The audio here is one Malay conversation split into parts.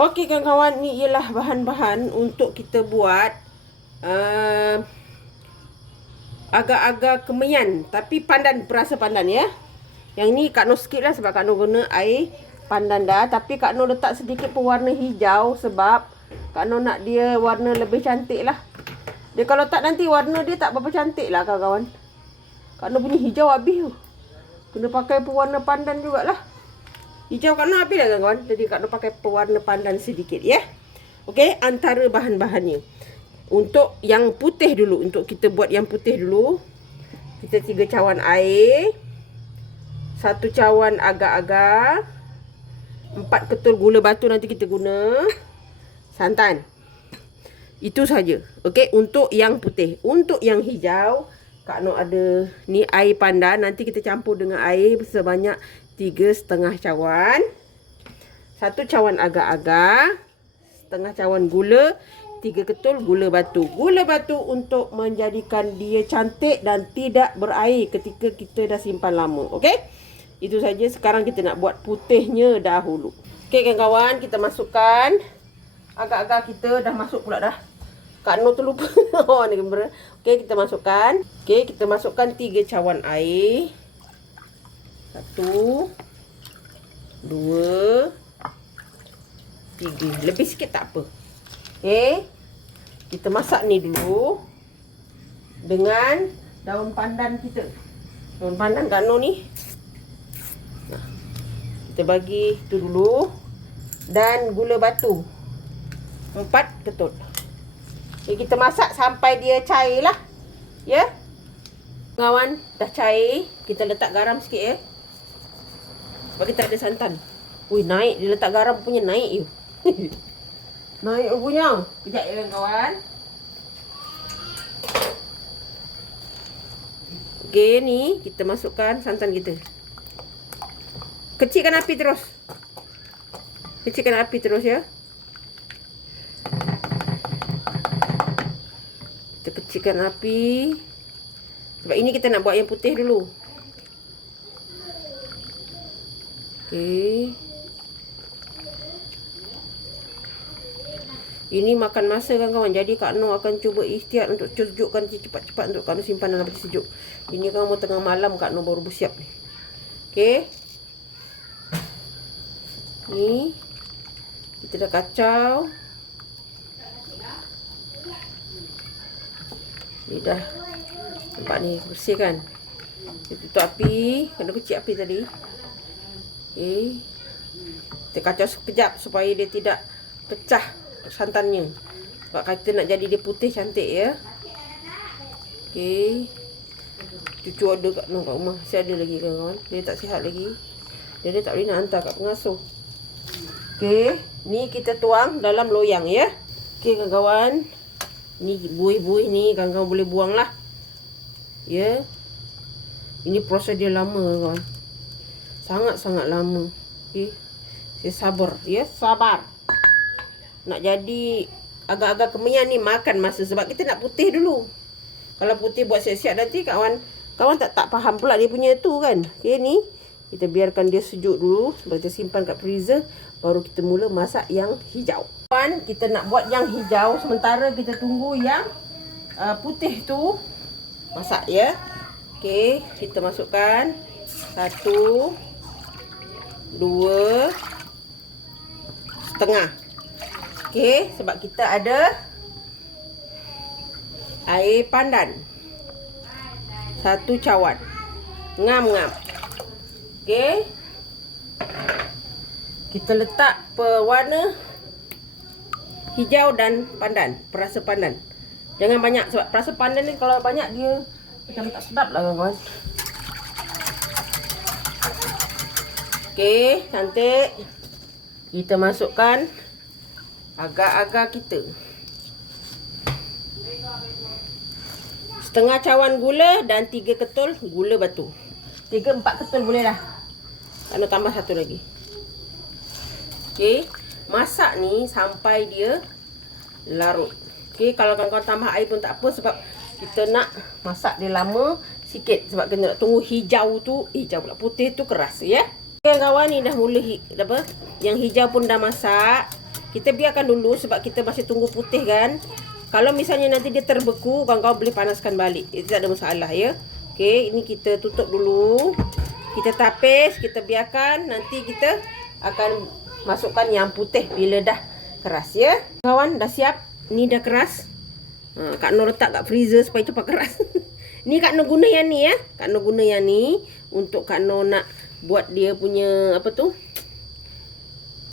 Okey kawan-kawan, ni ialah bahan-bahan untuk kita buat uh, agak-agak kemenyan. Tapi pandan, perasa pandan ya. Yang ni Kak Nur sikit lah sebab Kak Nur guna air pandan dah. Tapi Kak Nur letak sedikit pewarna hijau sebab Kak Nur nak dia warna lebih cantik lah. Dia kalau tak nanti warna dia tak berapa cantik lah kawan-kawan. Kak Nur punya hijau habis tu. Kena pakai pewarna pandan jugalah. Hijau Kak Nur habis dah kawan-kawan. Jadi Kak Nur pakai pewarna pandan sedikit ya. Okey, antara bahan-bahannya. Untuk yang putih dulu. Untuk kita buat yang putih dulu. Kita tiga cawan air. Satu cawan agar-agar. Empat ketul gula batu nanti kita guna. Santan. Itu saja. Okey, untuk yang putih. Untuk yang hijau. Kak Nok ada ni air pandan. Nanti kita campur dengan air sebanyak tiga setengah cawan. Satu cawan agar-agar. Setengah cawan gula. Tiga ketul gula batu. Gula batu untuk menjadikan dia cantik dan tidak berair ketika kita dah simpan lama. Okey? Itu saja. Sekarang kita nak buat putihnya dahulu. Okey kawan-kawan. Kita masukkan. Agar-agar kita dah masuk pula dah. Kak Nur tu lupa. oh ni kamera. Okey kita masukkan. Okey kita masukkan tiga cawan air. Satu. Dua. Tiga. Lebih sikit tak apa. Okay. Kita masak ni dulu. Dengan daun pandan kita. Daun pandan gano ni. Nah. Kita bagi tu dulu. Dan gula batu. Empat ketut. Okay, kita masak sampai dia cair lah. Ya. Kawan, dah cair. Kita letak garam sikit ya. Sebab kita ada santan. Ui, naik. Dia letak garam punya naik you. naik punya. Kejap ya kawan. Okey, ni kita masukkan santan kita. Kecilkan api terus. Kecilkan api terus ya. Kita kecilkan api. Sebab ini kita nak buat yang putih dulu. Okey. Ini makan masa kan kawan. Jadi Kak Noh akan cuba ikhtiar untuk sejukkan cepat-cepat untuk Kak Noh simpan dalam peti sejuk. Ini kan mau tengah malam Kak Noh baru bersiap ni. Okey. Ni. Kita dah kacau. Ni dah. Nampak ni bersih kan. Kita tutup api. Kena kecil api tadi. Okey. Kita kacau sekejap supaya dia tidak pecah santannya. Sebab kita nak jadi dia putih cantik ya. Okey. Cucu ada kat, no, kat rumah. Masih ada lagi kawan. Dia tak sihat lagi. Dia, dia tak boleh nak hantar kat pengasuh. Okey. Ni kita tuang dalam loyang ya. Okey kawan-kawan. Ni buih-buih ni kawan-kawan boleh buang lah. Ya. Ini proses dia lama kawan. Sangat-sangat lama. Okey. Saya sabar. Ya, sabar nak jadi agak-agak kemenyan ni makan masa sebab kita nak putih dulu. Kalau putih buat siap-siap nanti kawan kawan tak tak faham pula dia punya tu kan. Okey ni kita biarkan dia sejuk dulu sebab kita simpan kat freezer baru kita mula masak yang hijau. Kawan kita nak buat yang hijau sementara kita tunggu yang uh, putih tu masak ya. Okey, kita masukkan satu dua setengah Okey, sebab kita ada air pandan. Satu cawan. Ngam-ngam. Okey. Kita letak pewarna hijau dan pandan, perasa pandan. Jangan banyak sebab perasa pandan ni kalau banyak dia macam tak sedap lah kawan. Okey, cantik. Kita masukkan agar-agar kita. Setengah cawan gula dan tiga ketul gula batu. Tiga empat ketul boleh dah. Kalau tambah satu lagi. Okey. Masak ni sampai dia larut. Okey, kalau kawan-kawan tambah air pun tak apa sebab kita nak masak dia lama sikit sebab kena nak tunggu hijau tu, hijau pula putih tu keras ya. Okey kawan ni dah mula apa? Yang hijau pun dah masak. Kita biarkan dulu sebab kita masih tunggu putih kan. Kalau misalnya nanti dia terbeku, kawan-kawan boleh panaskan balik. Itu tak ada masalah ya. Okey, ini kita tutup dulu. Kita tapis, kita biarkan. Nanti kita akan masukkan yang putih bila dah keras ya. Kawan dah siap. Ni dah keras. Ha, Kak Nur letak kat freezer supaya cepat keras. ni Kak Nur guna yang ni ya. Kak Nur guna yang ni untuk Kak Nur nak buat dia punya apa tu?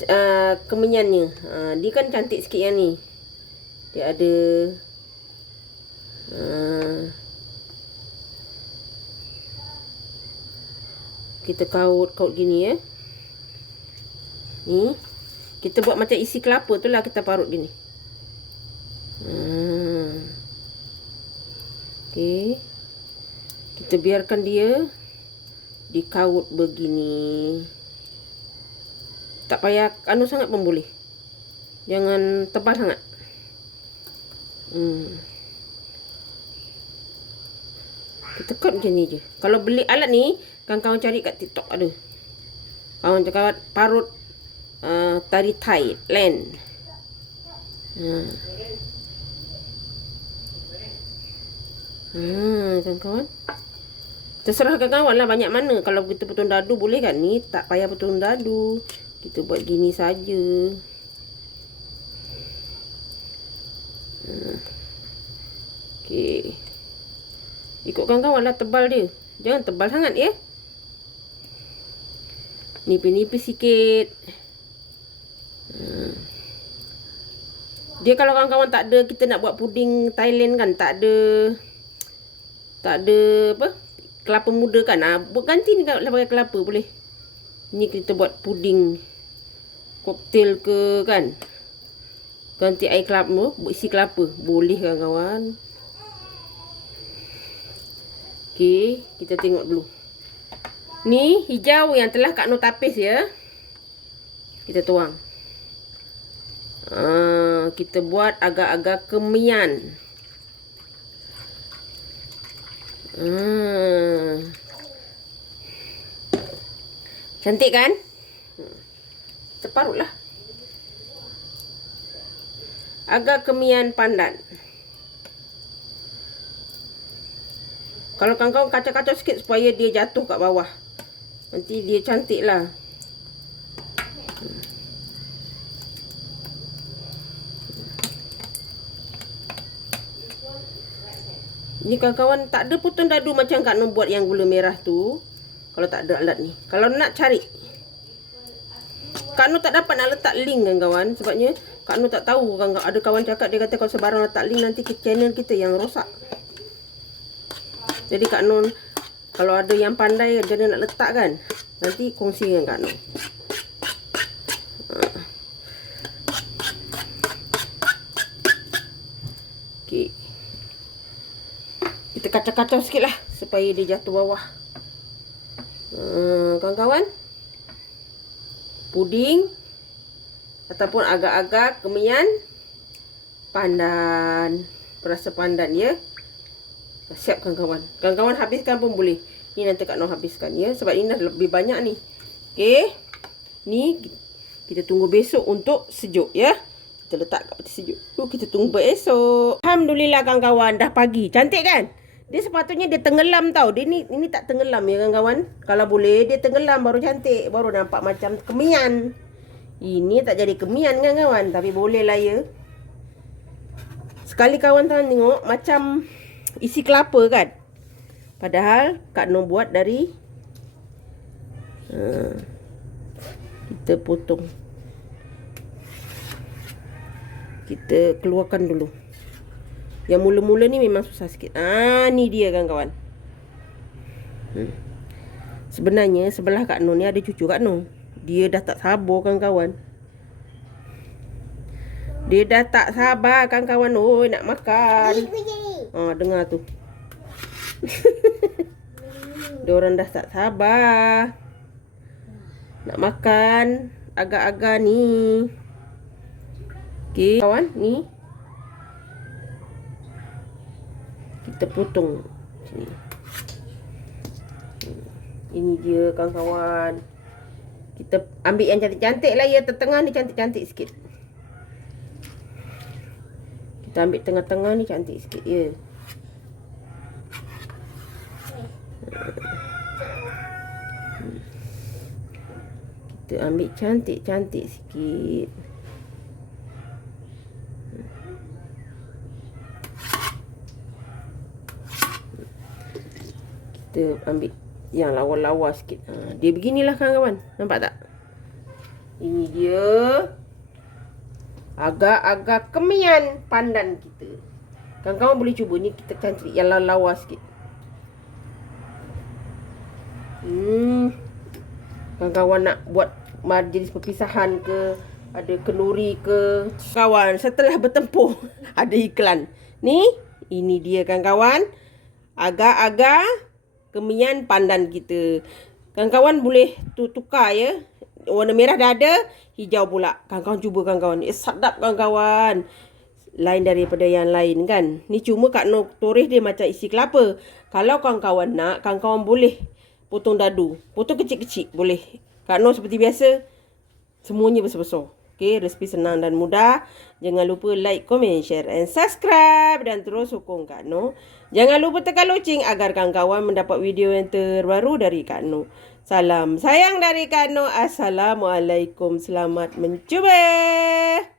Uh, kemenyannya. Uh, dia kan cantik sikit yang ni. Dia ada uh, kita kaut kaut gini ya. Ni kita buat macam isi kelapa tu lah kita parut gini. Hmm. Okey. Kita biarkan dia dikaut begini. Tak payah anu sangat pun boleh. Jangan tebal sangat. Hmm. Kita cut macam ni je. Kalau beli alat ni, kawan-kawan cari kat TikTok ada. Kawan cakap parut uh, tari tight, land. Hmm. Hmm, kawan-kawan. Terserah kawan-kawan lah banyak mana. Kalau kita potong dadu boleh kan? Ni tak payah potong dadu. Kita buat gini saja. Hmm. Okey. Ikut kawan-kawan lah tebal dia. Jangan tebal sangat ya. Nipis-nipis sikit. Hmm. Dia kalau kawan-kawan tak ada kita nak buat puding Thailand kan tak ada tak ada apa kelapa muda kan. Ah, buat ganti ni kalau pakai kelapa boleh. Ni kita buat puding koktail ke kan. Ganti air kelapa, buat isi kelapa. Boleh kawan-kawan. Okey, kita tengok dulu. Ni hijau yang telah Kak Nur tapis ya. Kita tuang. Uh, kita buat agak-agak kemian. Hmm. Cantik kan? Separuh lah. Agak kemian pandan. Kalau kawan-kawan kacau-kacau sikit supaya dia jatuh kat bawah. Nanti dia cantik lah. Ni kawan-kawan tak ada potong dadu macam Kak Nur buat yang gula merah tu. Kalau tak ada alat ni. Kalau nak cari. Kak Nur tak dapat nak letak link kan kawan. Sebabnya Kak Nur tak tahu. Kan, ada kawan cakap dia kata kalau sebarang letak link nanti channel kita yang rosak. Jadi Kak Nur kalau ada yang pandai jadi nak letak kan. Nanti kongsi dengan Kak Nur. Kita kacau-kacau sikit lah supaya dia jatuh bawah. Hmm, kawan-kawan. Puding ataupun agak-agak kemian pandan. Perasa pandan ya. Siap kawan-kawan. Kawan-kawan habiskan pun boleh. Ni nanti Kak Noh habiskan ya. Sebab ini dah lebih banyak ni. Okey. Ni kita tunggu besok untuk sejuk ya. Kita letak kat peti sejuk. Tu kita tunggu besok. Alhamdulillah kawan-kawan dah pagi. Cantik kan? Dia sepatutnya dia tenggelam tau. Dia ni ini tak tenggelam ya kawan-kawan. Kalau boleh dia tenggelam baru cantik. Baru nampak macam kemian. Ini tak jadi kemian kan kawan. Tapi boleh lah ya. Sekali kawan kawan tengok macam isi kelapa kan. Padahal Kak Noh buat dari. Ha, kita potong. Kita keluarkan dulu. Yang mula-mula ni memang susah sikit. Ah, ni dia kawan-kawan. Hmm. Sebenarnya sebelah Kak Nur ni ada cucu Kak Nur. Dia dah tak sabar kawan-kawan. Dia dah tak sabar kawan-kawan. Oh, nak makan. Ah, dengar tu. dia orang dah tak sabar. Nak makan. Agak-agak ni. Okay, kawan. Ni. Potong sini. Ini dia kawan-kawan. Kita ambil yang cantik-cantik lah ya. Tertengah ni cantik-cantik sikit. Kita ambil tengah-tengah ni cantik sikit ya. Kita ambil cantik-cantik sikit. Kita ambil yang lawa-lawa sikit. Ha, dia beginilah kawan-kawan. Nampak tak? Ini dia. Agak-agak kemian pandan kita. Kawan-kawan boleh cuba. Ni kita cantik yang lawa-lawa sikit. Hmm. Kawan-kawan nak buat majlis perpisahan ke. Ada kenduri ke. Kawan, setelah bertempur. ada iklan. Ni. Ini dia kawan-kawan. Agak-agak kemian pandan kita. Kawan-kawan boleh tu tukar ya. Warna merah dah ada, hijau pula. Kawan-kawan cuba kawan-kawan. Eh sedap kawan-kawan. Lain daripada yang lain kan. Ni cuma Kak Nur toreh dia macam isi kelapa. Kalau kawan-kawan nak, kawan-kawan boleh potong dadu. Potong kecil-kecil boleh. Kak Nur seperti biasa, semuanya besar-besar. Okay, resipi senang dan mudah. Jangan lupa like, komen, share and subscribe. Dan terus sokong Kak Nur. Jangan lupa tekan loceng agar kawan-kawan mendapat video yang terbaru dari Kak Nur. Salam sayang dari Kak Nur. Assalamualaikum. Selamat mencuba.